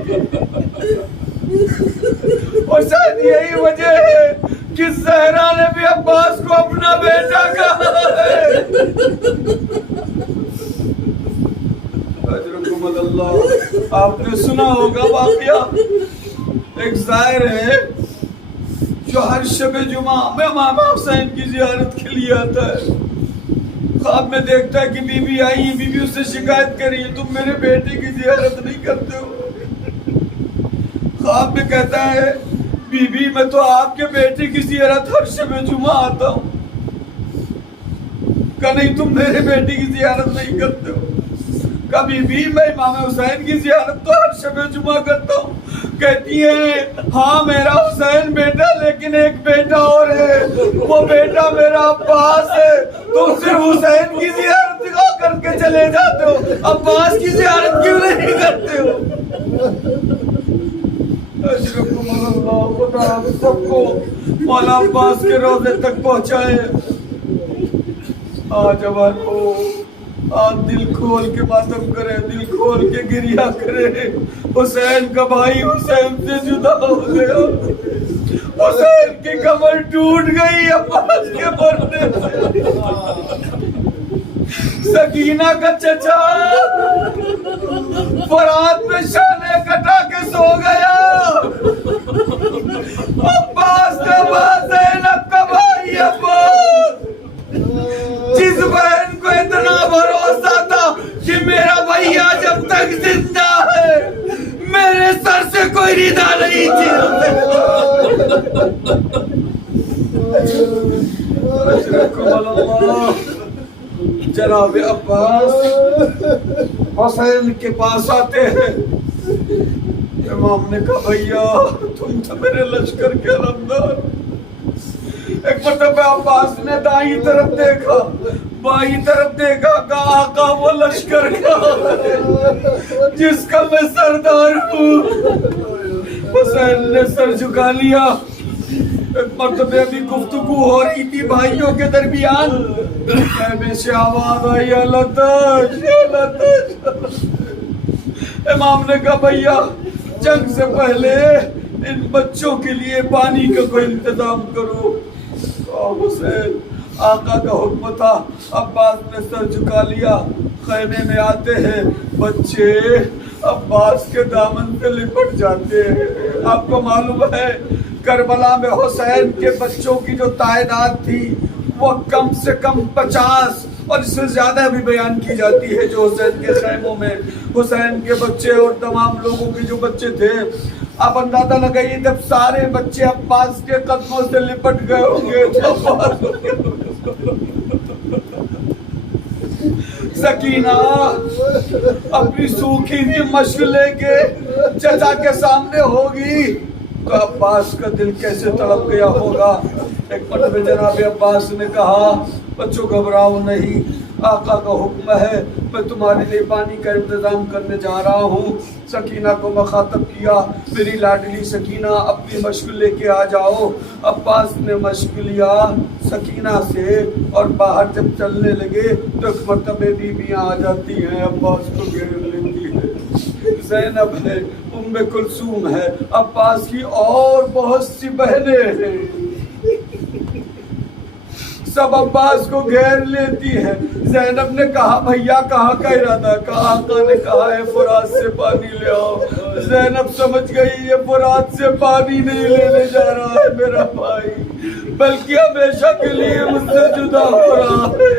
اور شاید یہی وجہ ہے کہ زہرا نے بھی عباس کو اپنا بیٹا کہا ہے۔ اجرکم اللہ۔ آپ نے سنا ہوگا واقعہ، ایک زائر ہے جو ہر شب جمعہ میں امام حسین کی زیارت کے لیے آتا ہے۔ خواب میں دیکھتا ہے کہ بی بی آئی ہیں، بی بی اس سے شکایت کر رہی ہے تم میرے بیٹے کی زیارت نہیں کرتے ہو۔ خواب میں کہتا ہے بی بی میں تو آپ کے بیٹے کی زیارت ہر شب جمعہ آتا ہوں۔ کہ نہیں تم میرے بیٹے کی زیارت نہیں کرتے ہو۔ کبھی بھی میں امام حسین کی زیارت تو ہر شب جمعہ کرتا ہوں۔ کہتی ہے ہاں میرا حسین بیٹا، لیکن ایک بیٹا اور ہے، وہ بیٹا میرا عباس ہے۔ تم صرف حسین کی زیارت کر کے چلے جاتے ہو، عباس کی زیارت کیوں نہیں کرتے ہو؟ اجرکم اللہ، خدا آپ سب کو مولا عباس کے روضے تک پہنچائے۔ جوان کو آپ دل کھول کے ماتم کرے، دل کھول کے گریہ کرے۔ حسین کا بھائی حسین سے جدا ہو گیا، حسین کی کمر ٹوٹ گئی عباس کے مرنے سے۔ سکینہ کا چچا فرات میں شانے کٹا کے سو گیا۔ عباس کا بھائی زینب کا بھائی عباس، جس بہن کو اتنا بھروسہ تھا کہ میرا بھیا جب تک زندہ ہے میرے سر سے کوئی ردا نہیں تھی۔ جناب عباس حسین کے پاس آتے ہیں۔ امام نے کہا بھیا تم تو میرے لشکر کے علمدار۔ ایک مرتبہ عباس نے دائیں طرف دیکھا، بائیں طرف دیکھا، کہا آقا وہ لشکر کا جس کا میں سردار ہوں۔ حسین نے سر جھکا لیا۔ ایک مرتبہ بھی گفتگو ہو رہی تھی بھائیوں کے درمیان، میں سے آواز آئی لتش لتش۔ امام نے کہا بھیا جنگ سے پہلے ان بچوں کے لیے پانی کا کوئی انتظام کرو۔ حسین آقا کا حکم تھا۔ عباس نے سر جھکا لیا۔ خیمے میں آتے ہیں، بچے عباس کے دامن سے لپٹ جاتے ہیں۔ آپ کو معلوم ہے کربلا میں حسین کے بچوں کی جو تعداد تھی وہ کم سے کم 50 اور اس سے زیادہ بھی بیان کی جاتی ہے جو حسین کے خیموں میں حسین کے بچے اور تمام لوگوں کے جو بچے تھے۔ آپ اندازہ لگائیے جب سارے بچے عباس کے قدموں سے لپٹ گئے ہوں گے تو سکینہ اپنی سوکھی ہوئی مشق لے کے چچا کے سامنے ہوگی تو عباس کا دل کیسے تڑپ گیا ہوگا۔ ایک مرتبہ جناب عباس نے کہا بچوں گھبراؤ نہیں، آقا کا حکم ہے، میں تمہارے لیے پانی کا انتظام کرنے جا رہا ہوں۔ سکینہ کو مخاطب کیا، میری لاڈلی سکینہ اپنی مشق لے کے آ جاؤ۔ عباس نے مشق لیا سکینہ سے اور باہر جب چلنے لگے تو ایک مرتبہ بیویاں آ جاتی ہیں، عباس کو گھیر لیتی ہے۔ زینب ہے، ام کلثوم ہے، عباس کی اور بہت سی بہنیں ہیں، سب عباس کو گھیر لیتی ہے۔ زینب نے کہا بھیا کہاں کا ارادہ؟ کہا آقا نے کہا ہے فرات سے پانی لے آؤ۔ زینب سمجھ گئی یہ فرات سے پانی نہیں لینے جا رہا ہے میرا بھائی، بلکہ ہمیشہ کے لیے مجھ سے جدا ہو رہا ہے۔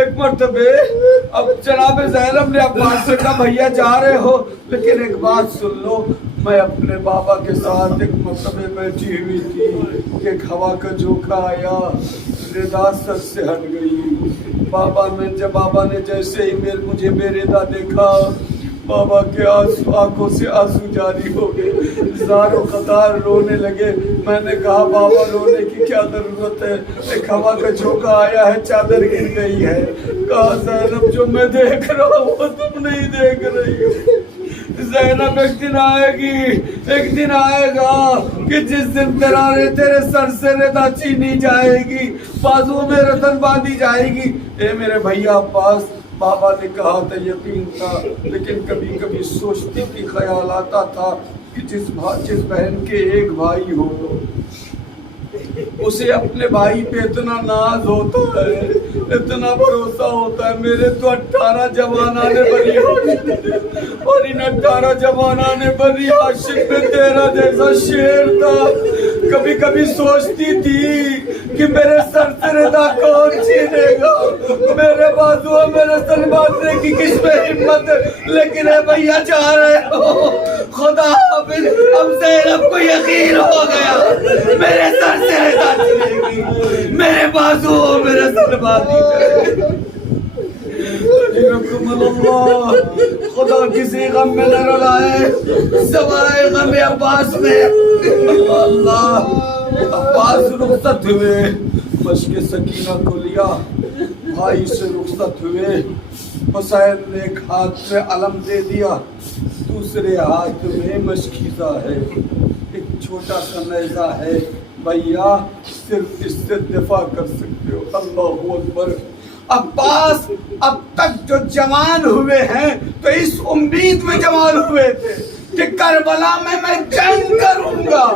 ایک مرتبہ اب جناب زینب نے عباس سے کہا بھیا جا رہے ہو لیکن ایک بات سن لو، میں اپنے بابا کے ساتھ ایک مرتبہ بیٹھی ہوئی تھی کہ ایک ہوا کا جھونکا آیا، ردا سر سے ہٹ گئی۔ جب بابا نے جیسے ہی مجھے بے ردا دیکھا بابا کے آنکھوں سے آنسو جاری ہو گئے، زار و قطار رونے لگے۔ میں نے کہا بابا رونے کی کیا ضرورت ہے، ایک ہوا کا جھونکا آیا ہے، چادر گر گئی ہے۔ کہا زینب جو میں دیکھ رہا ہوں وہ تم نہیں دیکھ رہی ہو۔ زینب ایک دن آئے گی، ایک دن آئے گا کہ جس دن تیرے سر سے ردا چینی جائے گی، بازو میں رتن باندھی جائے گی۔ اے میرے بھیا عباس، بابا نے کہا تھا یقین تھا، لیکن کبھی کبھی سوچتی تھی، خیال آتا تھا کہ جس بہن کے ایک بھائی ہو اسے اپنے بھائی پہ اتنا ناز ہوتا ہے، اتنا بھروسہ ہوتا ہے۔ میرے تو 18 جوانانے بری عاشق اور ان 18 جوانانے بری عاشق میں تیرا جیسا شیر تھا۔ کبھی کبھی سوچتی تھی کہ میرے سر سے ردا کون چھینے گا، میرے بازو میرے سر باندھنے کی کس میں ہمت ہے، لیکن اے بھیا چاہ رہے ہو خدا حافظ، اب زینب کو یقین ہو گیا میرے سر سے ردا چھینے گی، میرے بازو میرے سر باندھی جائے۔ رحم اللہ، خدا کسی غم میں نہ رلائے سوائے غم عباس میں۔ اللہ عباس رخصت ہوئے، مشق سکینہ کو لیا، بھائی سے رخصت ہوئے۔ حسین نے ایک ہاتھ میں علم دے دیا، دوسرے ہاتھ میں مشکیزہ ہے، ایک چھوٹا سا نیزہ ہے، بھیا صرف اس سے دفاع کر سکتے ہو۔ اللہ اکبر۔ عباس اب تک جو جوان ہوئے ہیں تو اس امید میں جوان ہوئے تھے کہ کربلا میں جنگ کروں گا۔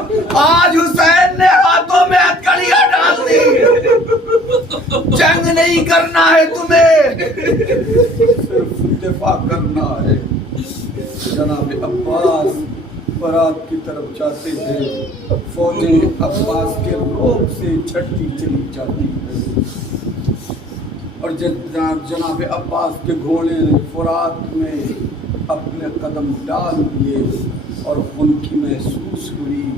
آج حسین نے ہاتھوں میں ہتھکڑیاں ڈال دی، جنگ نہیں کرنا ہے تمہیں، صرف دفاع کرنا ہے۔ جناب عباس برات کی طرف جاتے ہیں، فوجیں عباس کے روب سے چھٹتی چلی جاتی ہے، اور جناب عباس کے گھوڑے نے فرات میں اپنے قدم ڈال دیے اور خنکی محسوس ہوئی۔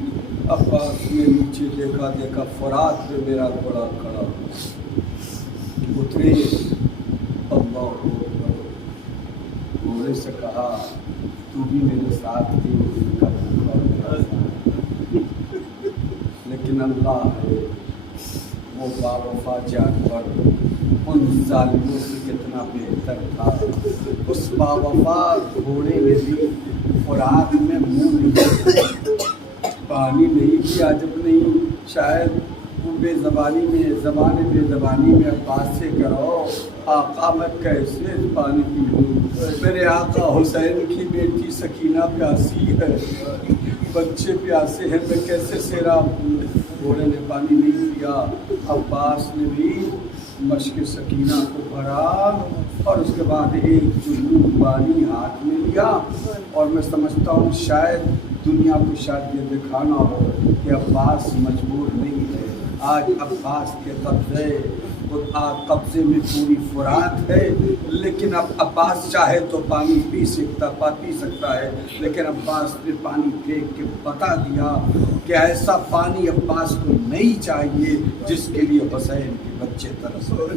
عباس نے نیچے دیکھا فرات میں میرا گھوڑا کھڑا، اترے، اللہ اکبر، گھوڑے سے کہا تو بھی میرے ساتھ تھی، لیکن اللہ ہے وہ باوفا جانور ان ظالموں سے کتنا بہتر تھا۔ اس باوفا گھوڑے نے بھی فرات میں منہ نہیں، پانی نہیں کیا، جب نہیں شاید بے زبانی میں عباس سے کرو آقا میں کیسے پانی پیوں، میرے آقا حسین کی بیٹی سکینہ پیاسی ہے، بچے پیاسے ہیں، میں کیسے سیراب ہوں۔ گھوڑے نے پانی نہیں پیا، عباس نے بھی مشق سکینہ کو بھرا اور اس کے بعد ایک جلو پانی ہاتھ میں لیا، اور میں سمجھتا ہوں شاید دنیا کو شاید یہ دکھانا ہو کہ عباس مجبور نہیں ہے۔ آج عباس کے قبضے میں پوری فرات ہے، لیکن اب عباس چاہے تو پانی پی سکتا ہے، لیکن عباس نے پانی پھینک کے بتا دیا کہ ایسا پانی عباس کو نہیں چاہیے جس کے لیے حسین کے بچے ترس رہے،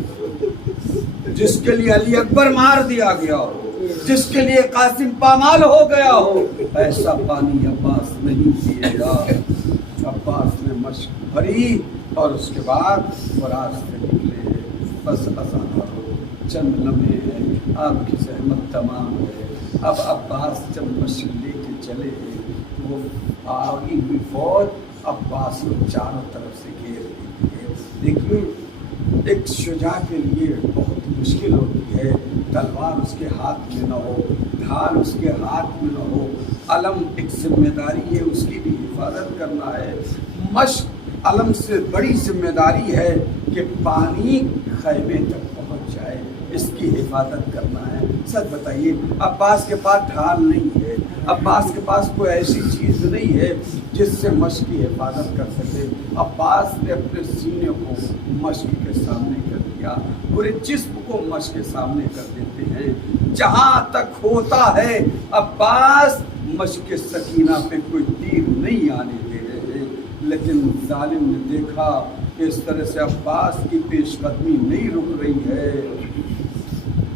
جس کے لیے علی اکبر مار دیا گیا ہو، جس کے لیے قاسم پامال ہو گیا ہو، ایسا پانی عباس نہیں پیے گا۔ عباس نے مشق بھری اور اس کے بعد فرات سے نکلے۔ بس ازاں چند لمحے ہیں، آپ کی زحمت تمام ہے۔ اب عباس جب مشق لے کے چلے، وہ آگی ہوئی فوج عباس کو چاروں طرف سے گھیر لیتی ہے۔ دیکھیے ایک شجاع کے لیے بہت مشکل ہوتی ہے، تلوار اس کے ہاتھ میں نہ ہو، ڈھال اس کے ہاتھ میں نہ ہو، علم ایک ذمہ داری ہے، اس کی بھی حفاظت کرنا ہے۔ مشق علم سے بڑی ذمہ داری ہے کہ پانی خیمے تک پہنچ جائے، اس کی حفاظت کرنا ہے۔ سچ بتائیے عباس کے پاس ڈھال نہیں ہے، عباس کے پاس کوئی ایسی چیز نہیں ہے جس سے مشق کی حفاظت کر سکے۔ عباس نے اپنے سینے کو مشق کے سامنے کر دیا، پورے جسم کو مشق کے سامنے کر دیتے ہیں۔ جہاں تک ہوتا ہے عباس مشق سکینہ پہ کوئی تیر نہیں آنے دے رہے، لیکن ظالم نے دیکھا کہ اس طرح سے عباس کی پیش قدمی نہیں رک رہی ہے،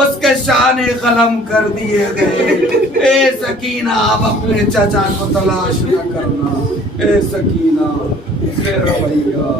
اس کے شان قلم کر دیے گئے. اے سکینہ اب اپنے چچا کو تلاش نہ کرنا. اے سکینہ میرا بھیا.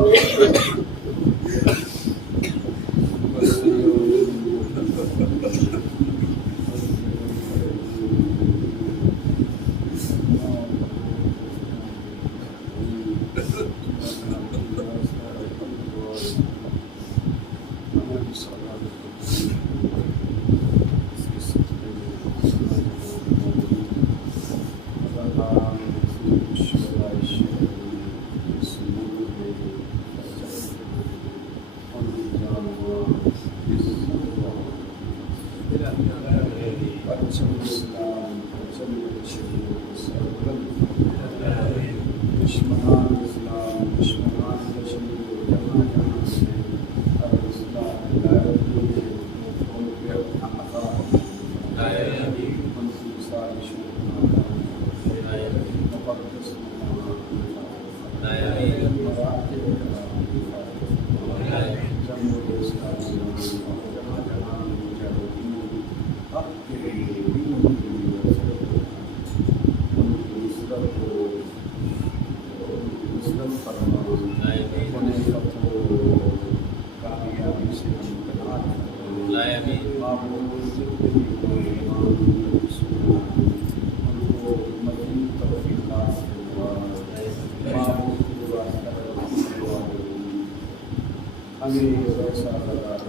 ہمیں